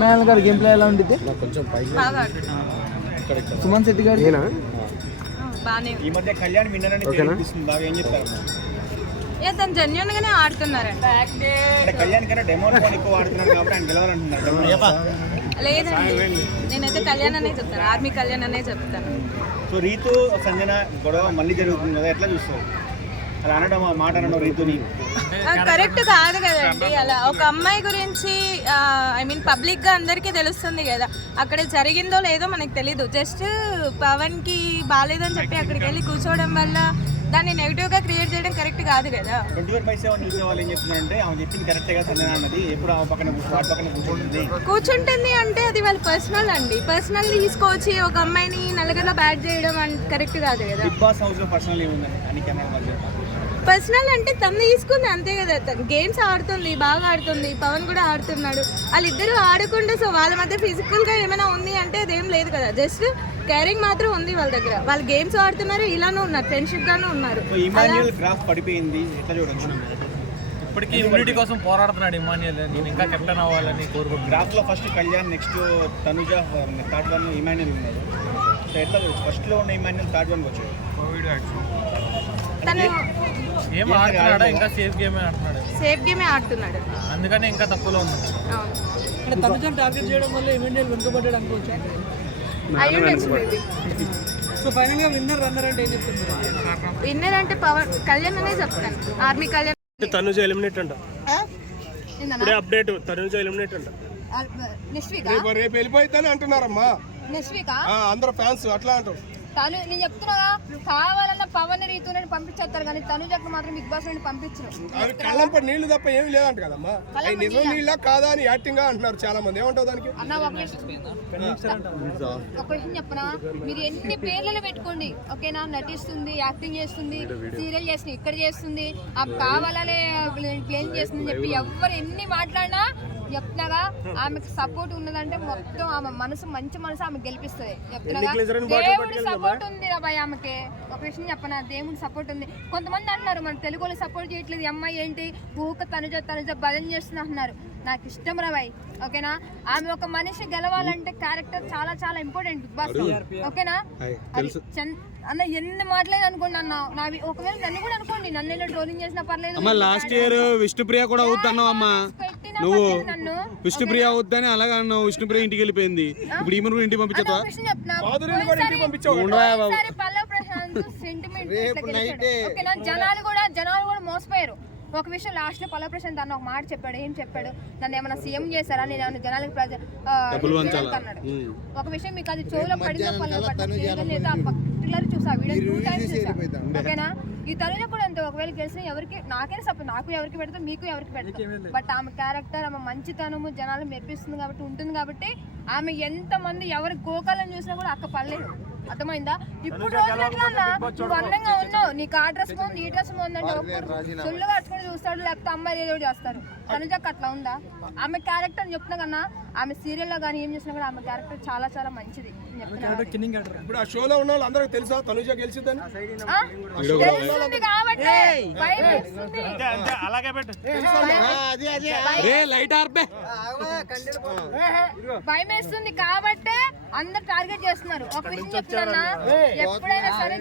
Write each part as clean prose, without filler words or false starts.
మేనల్ గారి game play ఎలా ఉంటుంది? కొంచెం బాగా సుమన్ శెట్టి గారు బాగానే ఈ మధ్య కళ్యాణ్ విన్నర్ అని అనిపిస్తుంది. బాగా ఏం చెప్తారు? తను జెన్యున్ గానే ఆడుతున్నారంట. అంటే కళ్యాణ్ కన్నా డెమోన్ ఫోన్ ఎక్కువ ఆడుతున్నారు కాబట్టి ఆయన గెలవాలంటున్నారు. లేదండి, నేనైతే కళ్యాణ్ అనే చెప్తాను, ఆర్మీ కళ్యాణ్ అనే చెప్తాను. సో రీతు సంజన గొడవ మళ్ళీ జరుగుతుంది కదా, ఎట్లా చూస్తారు? అలా అనడం, మాట అనడం రీతుని కరెక్ట్ కాదు కదండి. అలా ఒక అమ్మాయి గురించి ఐ మీన్ పబ్లిక్ గా అందరికీ తెలుస్తుంది కదా, అక్కడ జరిగిందో లేదో మనకు తెలీదు. జస్ట్ పవన్ కి బాగాలేదని చెప్పి అక్కడికి వెళ్ళి కూర్చోవడం వల్ల దాన్ని నెగిటివ్ గా క్రియేట్ చేయడం కరెక్ట్ కాదు కదా. 24/7 చూసే వాళ్ళు ఏం చెప్తున్నారంటే ఆమె చెప్పింది కరెక్టే కదా సంజన అన్నది, ఎప్పుడు ఆ పక్కన కూర్చుంటుంది అంటే అది వాళ్ళ పర్సనల్ అండి. పర్సనల్ తీసుకొచ్చి ఒక అమ్మాయిని నలుగురిలో బ్యాట్ చేయడం కరెక్ట్ కాదు కదా. బిగ్ బాస్ హౌస్ లో పర్సనల్ ఏముందని అని పర్సనల్ అంటే తను తీసుకుంది అంతే కదా. గేమ్స్ ఆడుతుంది, బాగా ఆడుతుంది, పవన్ కూడా ఆడుతున్నాడు. వాళ్ళిద్దరూ ఆడకుండా సో వాళ్ళ మధ్య ఫిజికల్గా ఏమైనా ఉంది అంటే అదేం లేదు కదా. జస్ట్ కేరింగ్ మాత్రం ఉంది వాళ్ళ దగ్గర. వాళ్ళు గేమ్స్ ఆడుతున్నారు, ఇలానే ఉన్నారు, ఫ్రెండ్షిప్ గానే ఉన్నారు. గ్రాఫ్ పడిపోయింది, ఎట్లా చూడొచ్చు? ఇప్పటికీ ఇమ్యూనిటీ కోసం పోరాడుతున్నాడు ఇమాన్యుయల్. నేను ఇంకా కెప్టెన్ అవ్వాలని కోరుకుంటున్నాను. గ్రాఫ్ లో first Kalyan, next Tanuja, third one Emmanuel ఉన్నారు. సో ఎట్లా ఫస్ట్ లో ఉన్న ఇమాన్యుయల్ థర్డ్ వన్ వచ్చాడు. తను ఏం ఆడుతున్నాడా? ఇంకా సేఫ్ గేమే ఆడుతున్నాడు. సేఫ్ గేమే ఆడుతున్నాడు, అందుకనే ఇంకా తక్కువలో ఉంది. తనుజను టార్గెట్ చేయడం వల్ల ఇమాన్యుయల్ వెనుకబడ్డాడు అనుకోవచ్చు. సో ఫైనల్ గా విన్నర్ రన్నర్ అంటే ఏం చెప్తున్నారు? విన్నర్ అంటే పవన్ కళ్యాణ్ అనే చెప్తాను, ఆర్మీ కళ్యాణ్. తనుజ ఎలిమినేట్ అంట. ఇప్పుడే అప్డేట్, తనుజ ఎలిమినేట్ అంట. రేపు వెళ్ళిపోయిద్దని అంటున్నారమ్మా అందరూ ఫ్యాన్స్ అట్లా అంటారు. నేను చెప్తున్నా కావాలన్న పవన్ రీతుని పంపించేస్తారు కానీ తనుజకు మాత్రం బిగ్ బాస్ నుండి పంపించరు. అవి కళ్ళంపడి నీళ్లు తప్ప ఏమి లేదంట కదమ్మా. నిజం నీళ్ళ కాదా అని యాక్టింగ్ గా అంటున్నారు చాలా మంది. ఏమంటావు దానికి? అన్న ఒక విషయం చెప్పనా, మీరు ఎన్ని పేర్లను పెట్టుకోండి ఓకేనా, నటిస్తుంది, యాక్టింగ్ చేస్తుంది, సీరియల్ చేస్తుంది, ఇక్కడ చేస్తుంది, కావాలనే క్లెయిమ్ చేస్తుంది చెప్పి ఎవరు ఎన్ని మాట్లాడినా చెప్తున్నాగా ఆమెకు సపోర్ట్ ఉన్నదంటే మొత్తం ఆమె మనసు, మంచి మనసు ఆమె గెలిపిస్తుంది. చెప్తున్నాగా దేవుడి సపోర్ట్ ఉంది రా భయ్ ఆమెకి. ఒక విషయం చెప్పనా, దేవుడి సపోర్ట్ ఉంది. కొంతమంది అంటున్నారు మన తెలుగు వాళ్ళు సపోర్ట్ చేయట్లేదు, ఈ అమ్మాయి ఏంటి ఊక తనుజ భజన చేస్తుంది అంటున్నారు. నాకు ఇష్టం రా భయ్ ఓకేనా. ఆమె ఒక మనిషి గెలవాలంటే క్యారెక్టర్ చాలా చాలా ఇంపార్టెంట్ బిగ్ బాస్ ఓకేనా. అన్న ఎన్ని మాటలేదు అనుకోండి అన్న, నావి ఒకవేళ నన్ను కూడా అనుకోండి, నన్ను ఎలా ట్రోలింగ్ చేసినా పర్లేదు. లాస్ట్ ఇయర్ విష్ణుప్రియ కూడా అవుతున్నావు అమ్మా, నువ్వు విష్ణుప్రియ అవుద్దని అలాగే అన్నావు. విష్ణుప్రియ ఇంటికి వెళ్ళిపోయింది, ఇప్పుడు ఈమెను కూడా ఇంటికి పంపించా. జనాలు కూడా మోసపోయారు. ఒక విషయం లాస్ట్ లో పల్లవ ప్రశాంత్ అన్న ఒక మాట చెప్పాడు. ఏం చెప్పాడు? నన్ను ఏమైనా సీఎం చేశారా, నేను ఏమైనా జనాలకు అన్నాడు. ఒక విషయం మీకు అది చెవులో పడిందో పర్టికులర్ చూసా, వీడియో 2 times చూసా ఓకేనా. ఈ తరుణ కూడా అంతే, ఒకవేళ గెలిచిన ఎవరికి నాకైనా సపోర్ట్, నాకు ఎవరికి పెడతాం, మీకు ఎవరికి పెడతాం. బట్ ఆమె క్యారెక్టర్, ఆమె మంచితనము జనాలు మెప్పిస్తుంది కాబట్టి ఉంటుంది కాబట్టి ఆమె ఎంత మంది ఎవరి గోకాలను చూసినా కూడా అక్క పర్లేదు. అర్థమైందా? ఇప్పుడు నువ్వు అందంగా ఉన్నావు, నీకు ఆ డ్రెస్ బాగుంది, ఈ డ్రెస్ బాగుందంటే సొల్లు కట్టుకుని చూస్తాడు, లేకపోతే అమ్మాయి ఏదో చేస్తారు. తనుజకు అట్లా ఉందా? ఆమె క్యారెక్టర్ చెప్తున్నా కన్నా ఆమె సీరియల్ లో కానీ ఏం చేసినా కూడా ఆమె క్యారెక్టర్ చాలా చాలా మంచిది. ఇప్పుడు ఆ షోలో ఉన్న వాళ్ళు అందరికి తెలుసా తనుజ గెలిచిద్దని? తెలుస్తుంది కాబట్టి భయమేస్తుంది కాబట్టి అందరు టార్గెట్ చేస్తున్నారు. ఒక విషయం చెప్తున్నా, ఎప్పుడైనా సరే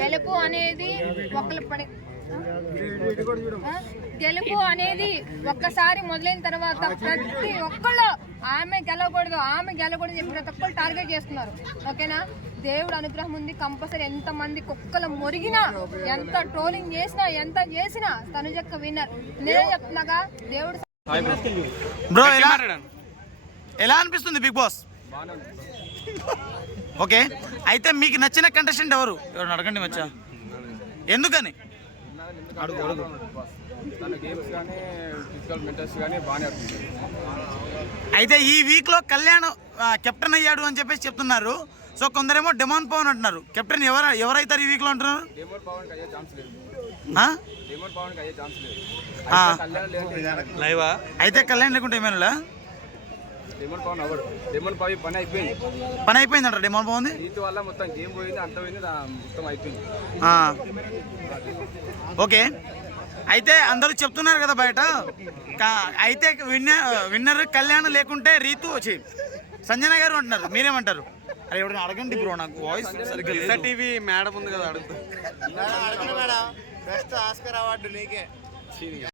గెలుపు అనేది గెలుపు అనేది ఒక్కసారి మొదలైన తర్వాత ప్రతి ఒక్కళ్ళు ఆమె గెలవకూడదు చెప్పి ప్రతి ఒక్కళ్ళు టార్గెట్ చేస్తున్నారు ఓకేనా. దేవుడు అనుగ్రహం ఉంది కంపల్సరీ. ఎంత మంది కుక్కలు మొరిగినా, ఎంత ట్రోలింగ్ చేసినా, ఎంత చేసినా తనుజక్క విన్నర్. నేను చెప్తున్నాగా దేవుడు. బ్రో ఎలా అనిపిస్తుంది బిగ్ బాస్? ఓకే, అయితే మీకు నచ్చిన కంటెస్టెంట్ ఎవరు అడగండి మచ్చా, ఎందుకని? అయితే ఈ వీక్ లో కళ్యాణ్ కెప్టెన్ అయ్యాడు అని చెప్పేసి చెప్తున్నారు. సో కొందరేమో డెమాన్ పవన్ అంటున్నారు. కెప్టెన్ ఎవరైతారు ఈ వీక్ లో అంటున్నారు? అయితే కళ్యాణ్ లేకుంటే ఏమైనా పని అయిపోయింది అంటారు. డెమాన్ పవన్ ఓకే, అయితే అందరూ చెప్తున్నారు కదా బయట అయితే విన్నర్ కళ్యాణ్ లేకుంటే రీతు వచ్చి సంజన గారు అంటున్నారు, మీరేమంటారు? అరే ఎవరైనా అడగండి బ్రో, నాకు వాయిస్ సరిగ్గా లేదు. టీవీ మేడం ఉంది కదా, అడుగుతా.